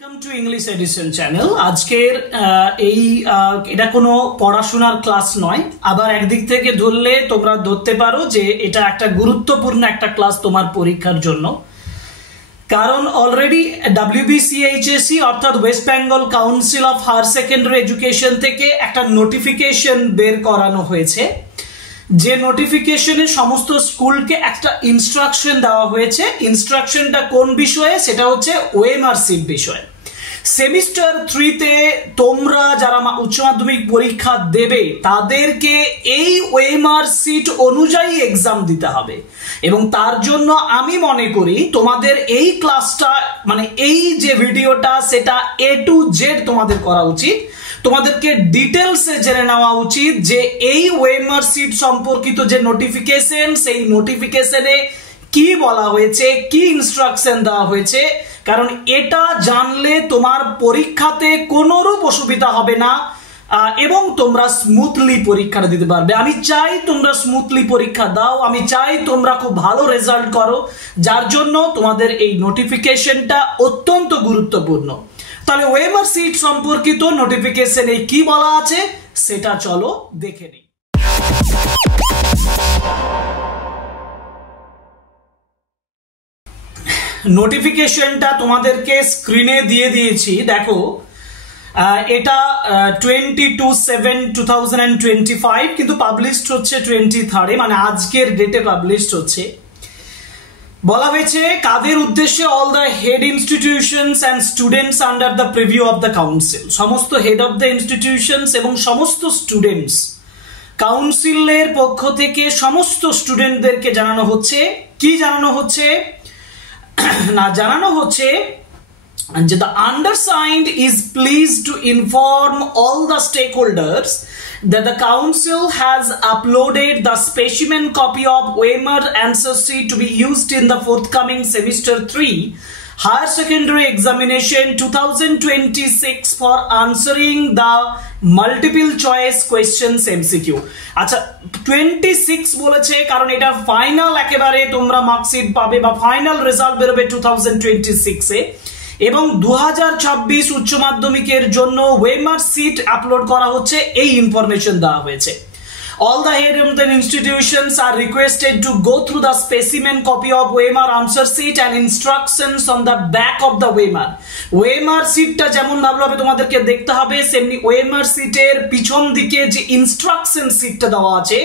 Welcome to English edition channel. আজকের এটা কোনো পড়াশোনার ক্লাস নয়, আবার একদিক থেকে ধরলে তোমরা ধরতে পারো যে এটা একটা গুরুত্বপূর্ণ একটা ক্লাস তোমার পরীক্ষার জন্য। কারণ অলরেডি WBCHSE অর্থাৎ West Bengal council of higher secondary education থেকে একটা নোটিফিকেশন বের করানো হয়েছে, যে নোটিফিকেশনে সমস্ত স্কুলকে একটা ইনস্ট্রাকশন দেওয়া হয়েছে। ইনস্ট্রাকশনটা কোন বিষয়ে? সেটা হচ্ছে ওএমআর সিট বিষয়ে। সেমিস্টার 3-তে তোমরা যারা উচ্চ মাধ্যমিক পরীক্ষা দেবে তাদেরকে এই ওএমআর সিট অনুযায়ী এক্সাম দিতে হবে, এবং তার জন্য আমি মনে করি তোমাদের এই ক্লাসটা মানে এই যে ভিডিওটা সেটা A to Z তোমাদের করা উচিত। তোমাদেরকে ডিটেলসে জেনে নেওয়া উচিত যে এই ওএমআর সিট সম্পর্কিত যে নোটিফিকেশন, সেই নোটিফিকেশনে কি বলা হয়েছে, কি ইনস্ট্রাকশন দেওয়া হয়েছে। কারণ এটা জানলে তোমার পরীক্ষাতে কোনোরূপ অসুবিধা হবে না এবং তোমরা স্মুথলি পরীক্ষাটা দিতে পারবে। আমি চাই তোমরা স্মুথলি পরীক্ষা দাও, আমি চাই তোমরা খুব ভালো রেজাল্ট করো, যার জন্য তোমাদের এই নোটিফিকেশনটা অত্যন্ত গুরুত্বপূর্ণ। তাহলে ওএমআর সিট সম্পর্কিত নোটিফিকেশনে কি বলা আছে সেটা চলো দেখে নিই। নোটিফিকেশনটা তোমাদেরকে স্ক্রিনে দিয়ে দিয়েছি, দেখো। এটা 22/7/2025, কিন্তু পাবলিশড হচ্ছে 23rd, মানে আজকের ডেটে পাবলিশড হচ্ছে। বলা হয়েছে কাদের উদ্দেশ্যে? All the head institutions and students under the preview of the council. সমস্ত হেড অফ দ্য ইনস্টিটিউশনস এবং সমস্ত স্টুডেন্টস, কাউন্সিলের পক্ষ থেকে সমস্ত স্টুডেন্টদেরকে জানানো হচ্ছে। কি জানানো হচ্ছে? না, জানানো হচ্ছে যে the undersigned is pleased to inform all the stakeholders that the council has uploaded the specimen copy of OMR answer sheet to be used in the forthcoming semester 3 higher secondary examination 2026 for answering the multiple choice questions MCQ। আচ্ছা, 26 বলেছে কারণ এটা final, একেবারে তোমরা marksheet পাবে বা final result বেরোবে 2026-এ, এবং 2026 উচ্চ মাধ্যমিকের জন্য ওএমআর সিট আপলোড করা হচ্ছে, এই ইনফরমেশন দেওয়া হয়েছে। All the head of the institutions are requested to go through the specimen copy of OMR answer sheet and instructions on the back of the OMR। OMR sheetটা যেমন ভাবে তোমাদেরকে দেখতে হবে, সেমনি OMR sheetের পিছন দিকে যে ইনস্ট্রাকশন sheetটা দেওয়া আছে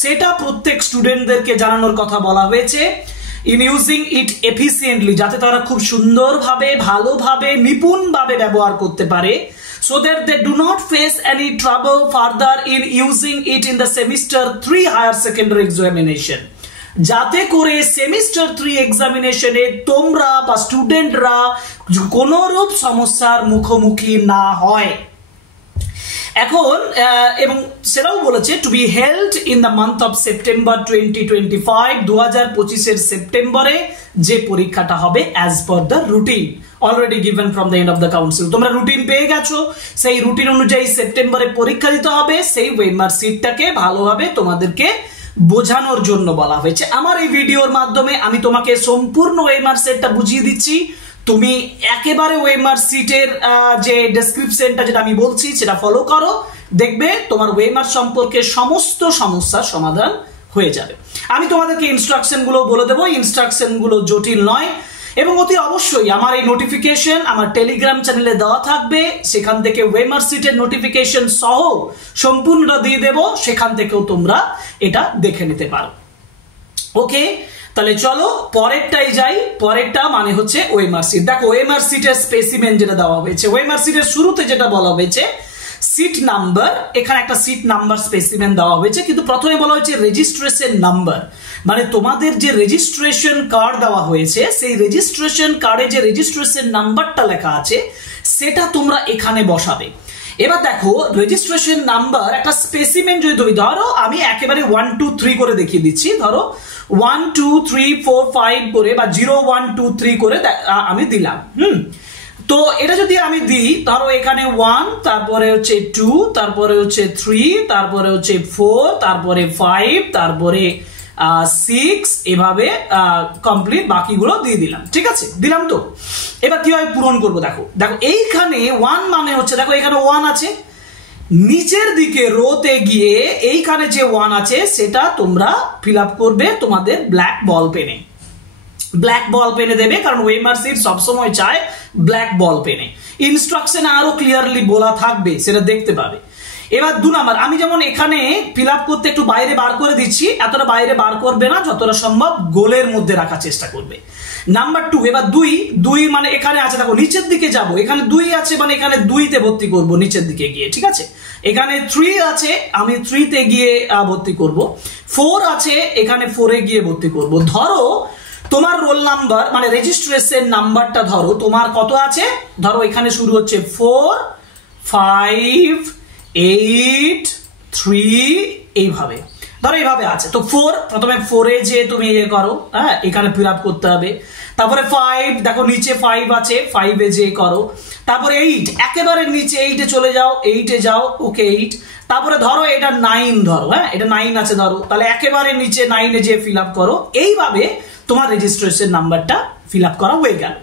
সেটা প্রত্যেক স্টুডেন্টদেরকে জানানোর কথা বলা হয়েছে। ইন ইউজিং ইট এফিসিয়েন্টলি, যাতে তারা খুব সুন্দরভাবে, ভালোভাবে, নিপুণভাবে ব্যবহার করতে পারে, so that they do not face any trouble further in using it in the semester 3 higher secondary examination। যাতে করে সেমিস্টার 3 এক্সামিনেশনে তোমরা বা স্টুডেন্টরা কোনোরূপ সমস্যার মুখোমুখি না হয়। এখন এবং সেটাও বলেছে to be held in the month of September 2025, 2025-এর সেপ্টেম্বরে যে পরীক্ষাটা হবে as per the routine already given from the end of the council. তোমরা রুটিন পেয়ে গেছো, সেই রুটিন অনুযায়ী সেপ্টেম্বরে পরীক্ষা দিতে হবে। সেই ওএমআর সিটটাকে ভালোভাবে তোমাদেরকে বোঝানোর জন্য বলা হয়েছে। আমার এই ভিডিওর মাধ্যমে আমি তোমাকে সম্পূর্ণ ওএমআর সেটটা বুঝিয়ে দিচ্ছি। তুমি একেবারে ওএমআর সিটের যে ডেসক্রিপশনটা যেটা আমি বলছি সেটা ফলো করো, দেখবে তোমার ওএমআর সম্পর্কে সমস্ত সমস্যার সমাধান হয়ে যাবে। আমি তোমাদেরকে ইনস্ট্রাকশন গুলো বলে দেবো, ইনস্ট্রাকশন গুলো জটিল নয়, এবং অতি অবশ্যই আমার এই নোটিফিকেশন আমার টেলিগ্রাম চ্যানেলে দেওয়া থাকবে, সেখান থেকে ওএমআর সিটের নোটিফিকেশন সহ সম্পূর্ণটা দিয়ে দেবো, সেখান থেকেও তোমরা এটা দেখে নিতে পারো। ওকে, তাহলে চলো পরেরটাই যাই। পরেরটা মানে হচ্ছে ওএমআর সিট। দেখো ওএমআর সিটের স্পেসিমেন যেটা দেওয়া হয়েছে, ওএমআর সিটের শুরুতে যেটা বলা হয়েছে সিট নাম্বার, এখানে একটা সিট নাম্বার স্পেসিমেন দেওয়া হয়েছে, কিন্তু প্রথমে বলা হয়েছে রেজিস্ট্রেশন নাম্বার। মানে তোমাদের যে রেজিস্ট্রেশন কার্ড দেওয়া হয়েছে সেই রেজিস্ট্রেশন কার্ডে যে রেজিস্ট্রেশন নাম্বারটা লেখা আছে সেটা তোমরা এখানে বসাবে। এবার দেখো রেজিস্ট্রেশন নাম্বার একটা স্পেসিমেন যদি তুমি ধরো, আমি একেবারে 1 2 3 করে দেখিয়ে দিচ্ছি। ধরো 1 2 3 4 5 করে বা 0 1 2 3 করে আমি দিলাম। তো এটা যদি আমি দিই, ধরো এখানে 1, তারপরে হচ্ছে 2, তারপরে হচ্ছে 3, তারপরে হচ্ছে 4, তারপরে 5, তারপরে 6 এভাবে কমপ্লিট বাকিগুলো দিয়ে দিলাম, ঠিক আছে, দিলাম তো। এবার কিভাবে পূরণ করব দেখো, দেখো এইখানে 1 মানে হচ্ছে, দেখো এখানে 1 আছে, নিচের দিকে রোতে গিয়ে এইখানে যে 1 আছে সেটা তোমরা ফিল আপ করবে তোমাদের ব্ল্যাক বল পেনে। ব্ল্যাক বল পেনে দেবে, কারণ ওএমআর সিট সবসময় চায় ব্ল্যাক বল পেনে। ইনস্ট্রাকশন আরো ক্লিয়ারলি বলা থাকবে, সেটা দেখতে পাবে। এবার 2 নাম্বার, আমি যেমন এখানে ফিল আপ করতে একটু বাইরে বার করে দিচ্ছি, এতটা বাইরে বার করবে না, যতটা সম্ভব গোলের মধ্যে রাখার চেষ্টা করবে। নাম্বার 2, এবার 2 মানে এখানে আছে, দেখো নিচের দিকে যাব, এখানে 2 আছে মানে এখানে 2 তে ভর্তি করব নিচের দিকে গিয়ে, ঠিক আছে। এখানে 3 আছে, আমি 3 তে গিয়ে ভর্তি করব। 4 আছে, এখানে 4 এ গিয়ে ভর্তি করব। ধরো তোমার রোল নাম্বার মানে রেজিস্ট্রেশন নাম্বারটা ধরো তোমার কত আছে, ধরো এখানে শুরু হচ্ছে 4 5 8 3 এইভাবে, ধরো এইভাবে আছে। তো 4 প্রথমে 4 এ যে তুমি ইয়ে করো, হ্যাঁ এখানে ফিল আপ করতে হবে। তারপরে 5, দেখো নিচে 5 আছে, 5 এ যে করো। তারপরে 8, একেবারে নিচে 8 এ চলে যাও, 8 এ যাও, ওকে 8। তারপরে ধরো এটা 9 ধরো, হ্যাঁ এটা 9 আছে ধরো, তাহলে একেবারে নিচে 9 এ যে ফিল আপ করো। এইভাবে তোমার রেজিস্ট্রেশন নাম্বারটা ফিল আপ করা হয়ে গেল।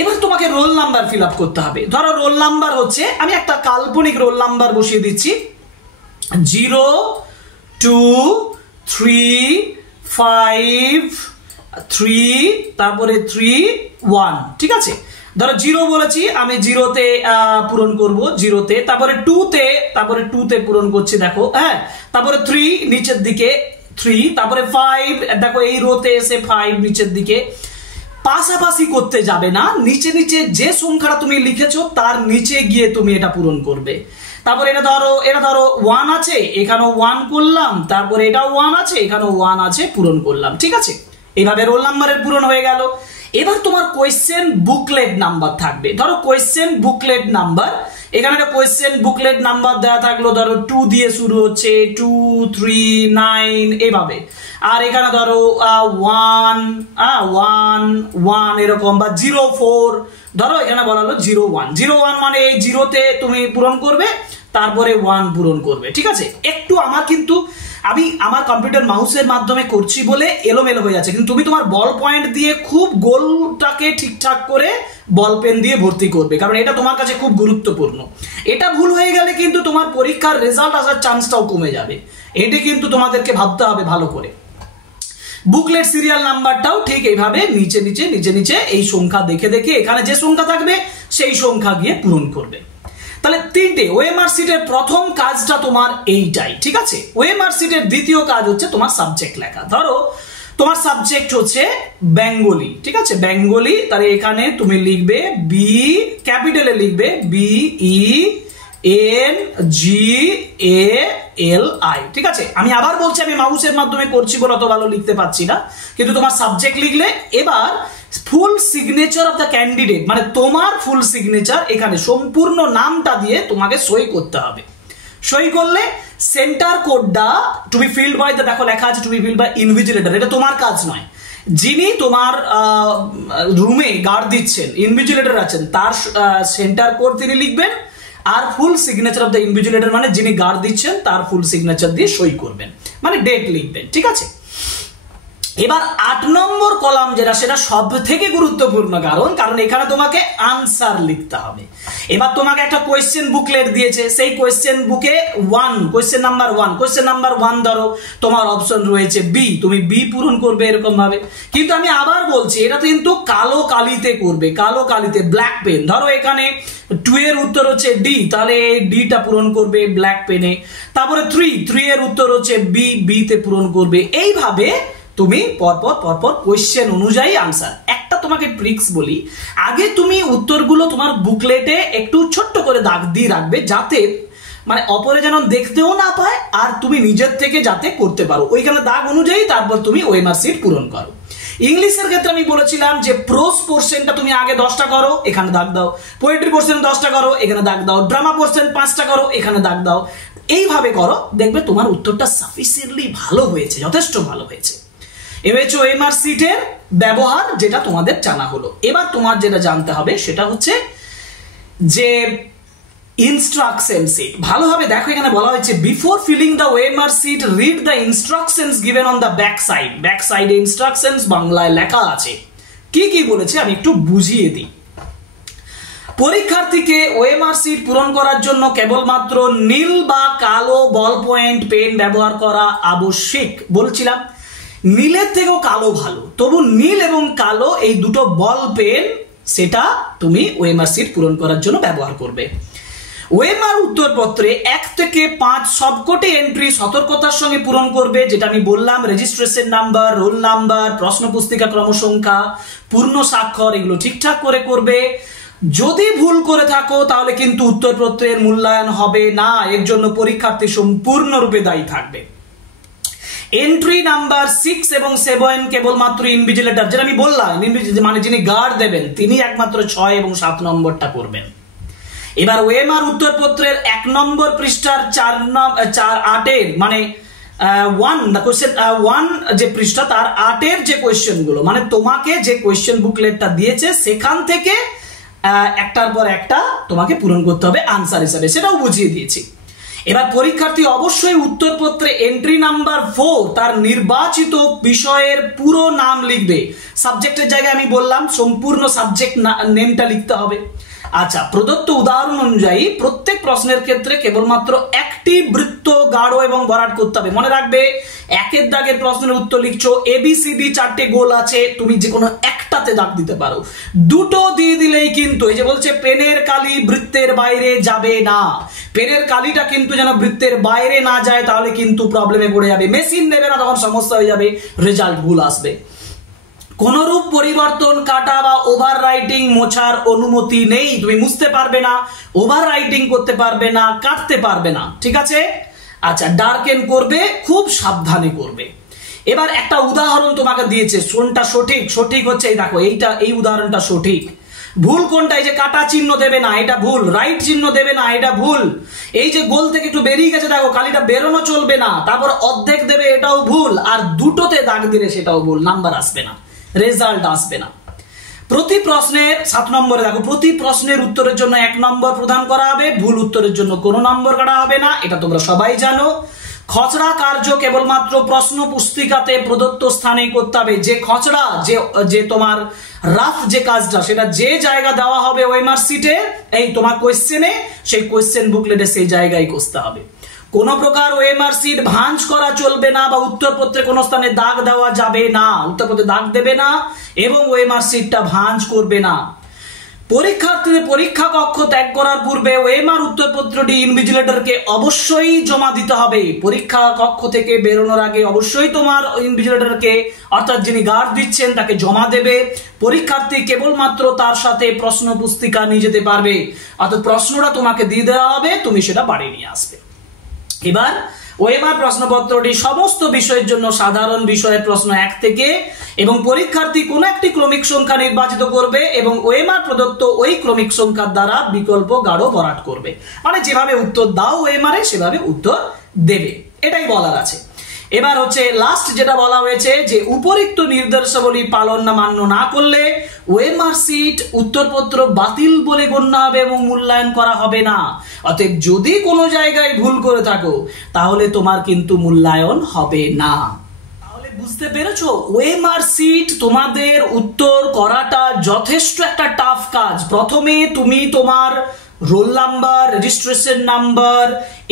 এবার তোমাকে রোল নাম্বার ফিল আপ করতে হবে। ধরো রোল নাম্বার হচ্ছে, আমি একটা কাল্পনিক রোল নাম্বার বসিয়ে দিচ্ছি, 0 2 3 5 3 তারপরে 3 1, ঠিক আছে। ধরো 0 বলেছি, আমি 0 তে পূরণ করব, 0 তে। তারপরে 2 তে, তারপরে 2 তে পূরণ করছি, দেখো, হ্যাঁ। তারপরে 3 নিচের দিকে 3, তারপরে 5, দেখো এই রোতে এসে 5 নিচের দিকে। পাশাপাশি করতে যাবে না, নিচে নিচে যে সংখ্যাটা তুমি লিখেছো তার নিচে গিয়ে তুমি এটা পূরণ করবে। তারপর এটা ধরো 1 আছে, এখানেও 1 করলাম, তারপরে এটাও 1 আছে, এখানেও 1 আছে, পূরণ করলাম, ঠিক আছে। এইভাবে রোল নাম্বারের পূরণ হয়ে গেল। এবার তোমার কোয়েশ্চেন বুকলেট নাম্বার থাকবে। ধরো কোয়েশ্চেন বুকলেট নাম্বার, এখানে একটা কোয়েশ্চেন বুকলেট নাম্বার দেওয়া থাকলো, ধরো 2 দিয়ে শুরু হচ্ছে, 2 3 9 এইভাবে। আর এখানে ধরো 1 1 এরকম, বা 0 4, ধরো এখানে বলা হলো 0 1 0 1 মানে এই 0 তে তুমি পূরণ করবে, তারপরে 1 পূরণ করবে, ঠিক আছে। একটু আমি আমার কম্পিউটার মাউসের মাধ্যমে করছি বলে এলোমেলো হয়ে যাচ্ছে, কিন্তু তুমি তোমার বল পয়েন্ট দিয়ে খুব গোলটাকে ঠিকঠাক করে বল পেন দিয়ে ভর্তি করবে, কারণ এটা তোমার কাছে খুব গুরুত্বপূর্ণ। এটা ভুল হয়ে গেলে কিন্তু তোমার পরীক্ষার রেজাল্ট আসার চান্সটাও কমে যাবে, এটি কিন্তু তোমাদেরকে ভাবতে হবে ভালো করে। বুকলেট সিরিয়াল নাম্বারটাও ঠিক এইভাবে নিচে নিচে নিচে নিচে এই সংখ্যা দেখে দেখে এখানে যে সংখ্যা থাকবে সেই সংখ্যা গিয়ে পূরণ করবে। তাহলে 3টে ওএমআর সিটের প্রথম কাজটা তোমার এইটাই, ঠিক আছে। ওএমআর সিটের দ্বিতীয় কাজ হচ্ছে তোমার সাবজেক্ট লেখা। ধরো তোমার সাবজেক্ট হচ্ছে বেঙ্গলি, ঠিক আছে, বেঙ্গলি। তাহলে এখানে তুমি লিখবে বি, ক্যাপিটালে লিখবে BENGALI, ঠিক আছে। আমি আবার বলছি, আমি মাউসের মাধ্যমে করছি বলে অত ভালো লিখতে পারছি না, কিন্তু তোমার সাবজেক্ট লিখলে। এবার ফুল সিগনেচার অফ দ্য ক্যান্ডিডেট, মানে তোমার ফুল সিগনেচার, এখানে সম্পূর্ণ নামটা দিয়ে তোমাকে সই করতে হবে। সই করলে সেন্টার কোডটা টু বি ফিল্ড বাই, দেখো লেখা আছে to be filled by invigilator, এটা তোমার কাজ নয়। যিনি তোমার রুমে গার্ড দিচ্ছেন, ইনভিজিলেটর আছেন, তার সেন্টার কোড তিনি লিখবেন, আর full signature of the invigilator মানে যিনি গার্ড দিচ্ছেন তার ফুল সিগনেচার দিয়ে সই করবেন, মানে ডেট লিখবেন, ঠিক আছে। এবার 8 নম্বর কলাম যেটা, সেটা সব থেকে গুরুত্বপূর্ণ, কারণ এখানে তোমাকে আনসার লিখতে হবে। এবার তোমাকে একটা কোয়েশ্চেন বুকলেট দিয়েছে, সেই কোয়েশ্চেন বুকে কোয়েশ্চেন নাম্বার 1 ধরো তোমার অপশন রয়েছে বি, তুমি বি পূরণ করবে এরকম ভাবে। কিন্তু আমি আবার বলছি, এটা কিন্তু কালো কালিতে করবে, কালো কালিতে, ব্ল্যাক পেন। ধরো এখানে 2 এর উত্তর হচ্ছে ডি, তাহলে এই ডিটা পূরণ করবে ব্ল্যাক পেনে। তারপরে 3 এর উত্তর হচ্ছে বি তে পূরণ করবে। এইভাবে তুমি পরপর কোয়েশ্চেন অনুযায়ী আনসার। একটা তোমাকে ট্রিক্স বলি, আগে তুমি উত্তরগুলো তোমার বুকলেটে একটু ছোট্ট করে দাগ দিয়ে রাখবে, যাতে মানে অপরে যেন দেখতেও না পায়, আর তুমি নিজের থেকে যাতে করতে পারো ওইখানে দাগ অনুযায়ী, তারপর তুমি ওএমআর সিট পূরণ করো। ইংলিশের ক্ষেত্রে আমি বলেছিলাম যে প্রোজ পোর্শনটা তুমি আগে 10টা করো, এখানে দাগ দাও। পোয়েট্রি পোর্শন 10টা করো, এখানে দাগ দাও। ড্রামা পোর্শন 5টা করো, এখানে দাগ দাও। এইভাবে করো, দেখবে তোমার উত্তরটা সাফিসিয়েন্টলি ভালো হয়েছে, যথেষ্ট ভালো হয়েছে। এবার হচ্ছে ওএমআর সিটের ব্যবহার, যেটা তোমাদের জানা হলো। এবার তোমার যেটা জানতে হবে সেটা হচ্ছে যে ইনস্ট্রাকশন শিট ভালোভাবে দেখো, এখানে বলা হয়েছে before filling the OMR sheet read the instructions given on the back সাইডে ইনস্ট্রাকশনস বাংলায় লেখা আছে। কি কি বলেছে আমি একটু বুঝিয়ে দিই। পরীক্ষার্থীকে ওএমআর শিট পূরণ করার জন্য কেবলমাত্র নীল বা কালো বল পয়েন্ট পেন ব্যবহার করা আবশ্যক। বলছিলাম নীলের থেকেও কালো ভালো, তবু নীল এবং কালো এই দুটো বল পেন সেটা তুমি ওএমআর শিট পূরণ করার জন্য ব্যবহার করবে। ওএমআর উত্তরপত্রে 1 থেকে 5 সবকটি এন্ট্রি সতর্কতার সঙ্গে পূরণ করবে, যেটা আমি বললাম রেজিস্ট্রেশন নাম্বার, রোল নাম্বার, প্রশ্ন পুস্তিকা ক্রমসংখ্যা, পূর্ণ স্বাক্ষর এগুলো ঠিকঠাক করে করবে। যদি ভুল করে থাকো তাহলে কিন্তু উত্তরপত্রের মূল্যায়ন হবে না, এর জন্য পরীক্ষার্থী সম্পূর্ণরূপে দায়ী থাকবে। এন্ট্রি নাম্বার 6 এবং 7 কেবলমাত্র ইনভিজিলেটর, যেটা আমি বললাম মানে যিনি গার্ড দেবেন তিনি একমাত্র 6 এবং 7 নম্বরটা করবেন। এবার ওএমআর উত্তরপত্রের 1 নম্বর পৃষ্ঠার 4-8 মানে 1 যে পৃষ্ঠা তার 8 যে কোয়েশ্চেন গুলো, মানে তোমাকে যে কোয়েশ্চেন বুকলেটটা দিয়েছে সেখান থেকে একটার পর একটা তোমাকে পূরণ করতে হবে আনসার হিসাবে, সেটাও বুঝিয়ে দিয়েছি। এবার পরীক্ষার্থী অবশ্যই উত্তরপত্রে এন্ট্রি নাম্বার 4 তার নির্বাচিত বিষয়ের পুরো নাম লিখবে। সাবজেক্টের জায়গায় আমি বললাম সম্পূর্ণ সাবজেক্ট নেমটা লিখতে হবে। আচ্ছা, প্রদত্ত উদাহরণ অনুযায়ী প্রত্যেক প্রশ্নের ক্ষেত্রে কেবলমাত্র একটি বৃত্ত গাঢ় এবং ভরাট করতে হবে। মনে রাখবে 1 দাগের প্রশ্নের উত্তর লিখছো, ABCD 4টে গোল আছে, তুমি যে কোনো একটাতে দাগ দিতে পারো। দুটো দিয়ে দিলেই কিন্তু এই যে বলছে পেনের কালি বৃত্তের বাইরে যাবে না, পেনের কালিটা কিন্তু যেন বৃত্তের বাইরে না যায়, তাহলে কিন্তু প্রবলেমে পড়ে যাবে, মেশিন নেবে না, তখন সমস্যা হয়ে যাবে, রেজাল্ট ভুল আসবে। কোনরূপ পরিবর্তন, কাটা বা ওভার রাইটিং মোছার অনুমতি নেই, তুমি মুছতে পারবে না, ওভার রাইটিং করতে পারবে না, কাটতে পারবে না, ঠিক আছে? আচ্ছা, ডার্কেন করবে, খুব সাবধানে করবে। এবার একটা উদাহরণ তোমাকে দিয়েছে, কোনটা সঠিক হচ্ছে এই দেখো, এই উদাহরণটা সঠিক। ভুল কোনটা? এই যে কাটা চিহ্ন দেবে না, এটা ভুল। রাইট চিহ্ন দেবে না, এটা ভুল। এই যে গোল থেকে একটু বেরিয়ে গেছে দেখো, কালিটা বেরোনো চলবে না, তারপর অর্ধেক দেবে, এটাও ভুল। আর দুটোতে দাগ দিলে সেটাও ভুল, নাম্বার আসবে না, রেজাল্ট আসবে না। প্রতি প্রশ্নের 7 নম্বরে দেখো, প্রতি প্রশ্নের উত্তরের জন্য 1 নম্বর প্রদান করা হবে, ভুল উত্তরের জন্য কোনো নম্বর কাটা হবে না, এটা তোমরা সবাই জানো। খসড়া কার্য কেবলমাত্র প্রশ্ন পুস্তিকাতে প্রদত্ত স্থানেই করতে হবে। যে খসড়া যে তোমার রাফ যে কাজটা, সেটা যে জায়গা দেওয়া হবে ওএমআর শিটে, এই তোমার কোয়েশ্চেনে, সেই কোয়েশ্চেন বুকলেটে সেই জায়গায় করতে হবে। কোন প্রকার ওএমআর শিট ভাঁজ করা চলবে না, বা উত্তরপত্রে কোন স্থানে দাগ দেওয়া যাবে না, উত্তরপত্রে দাগ দেবে না এবং ওএমআর শিটটা ভাঁজ করবে না। পরীক্ষার্থীদের পরীক্ষা কক্ষ ত্যাগ করার পূর্বে ওএমআর উত্তরপত্রটি ইনভিজিলেটরকে অবশ্যই জমা দিতে হবে। পরীক্ষা কক্ষ থেকে বেরোনোর আগে অবশ্যই তোমার ইনভিজিলেটরকে, অর্থাৎ যিনি গার্ড দিচ্ছেন, তাকে জমা দেবে। পরীক্ষার্থী কেবলমাত্র তার সাথে প্রশ্ন পুস্তিকা নিয়ে যেতে পারবে, অর্থাৎ প্রশ্নটা তোমাকে দিয়ে দেওয়া হবে, তুমি সেটা বাড়ি নিয়ে আসবে। এবার ওএমআর প্রশ্নপত্রটি সমস্ত বিষয়ের জন্য সাধারণ বিষয়ের প্রশ্ন 1 থেকে, এবং পরীক্ষার্থী কোন একটি ক্রমিক সংখ্যা নির্বাচিত করবে এবং ওএমআর প্রদত্ত ওই ক্রমিক সংখ্যার দ্বারা বিকল্প গাঢ় ভরাট করবে। মানে যেভাবে উত্তর দাও ওএমআর সেভাবে উত্তর দেবে, এটাই বলার আছে। এবার হচ্ছে লাস্ট যেটা বলা হয়েছে যে উপরিক্ত নির্দেশাবলী পালন না মান্য না করলে ওএমআর শিট উত্তরপত্র বাতিল বলে গণ্য হবে এবং মূল্যায়ন করা হবে না। অতএব যদি কোনো জায়গায় ভুল করে থাকো তাহলে তোমার কিন্তু মূল্যায়ন হবে না। তাহলে বুঝতে পেরেছো, ওএমআর শিট তোমাদের উত্তর করাটা যথেষ্ট একটা টাফ কাজ। প্রথমে তুমি তোমার রোল নাম্বার, রেজিস্ট্রেশন নাম্বার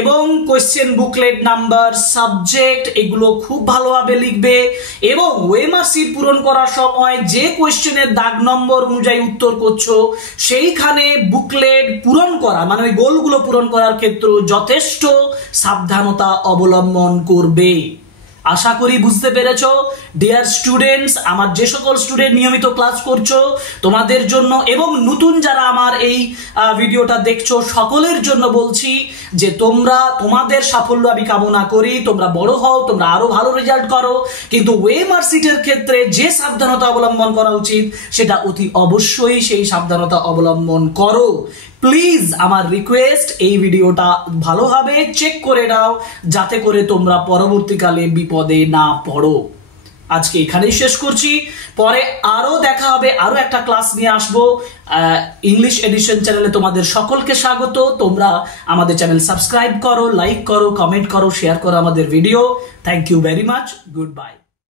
এবং কোয়েশ্চেন বুকলেট নাম্বার, সাবজেক্ট এগুলো খুব ভালোভাবে লিখবে, এবং ওএমআর শিট পূরণ করার সময় যে কোয়েশ্চেনের দাগ নম্বর অনুযায়ী উত্তর করছো সেইখানে বুকলেট পূরণ করা, মানে ওই গোলগুলো পূরণ করার ক্ষেত্রে যথেষ্ট সাবধানতা অবলম্বন করবে। আশা করি বুঝতে পেরেছো। ডিয়ার স্টুডেন্টস, আমার যে সকল স্টুডেন্ট নিয়মিত ক্লাস করছো তোমাদের জন্য, এবং নতুন যারা আমার এই ভিডিওটা দেখছো সকলের জন্য বলছি যে তোমাদের সাফল্য আমি কামনা করি, তোমরা বড় হও, তোমরা আরো ভালো রেজাল্ট করো, কিন্তু ওএমআর শিটের ক্ষেত্রে যে সাবধানতা অবলম্বন করা উচিত সেটা অতি অবশ্যই সেই সাবধানতা অবলম্বন করো। প্লিজ আমার রিকোয়েস্ট, এই ভিডিওটা ভালোভাবে চেক করে নাও যাতে করে তোমরা পরবর্তীকালে বিপদে না পড়ো। আজকে এখানেই শেষ করছি। পরে আরো দেখা হবে, আরো একটা ক্লাস নিয়ে আসবো। ইংলিশ এডিশন চ্যানেলে তোমাদের সকলকে স্বাগত। তোমরা আমাদের চ্যানেল সাবস্ক্রাইব করো, লাইক করো, কমেন্ট করো, শেয়ার করো আমাদের video. Thank you very much. Good by.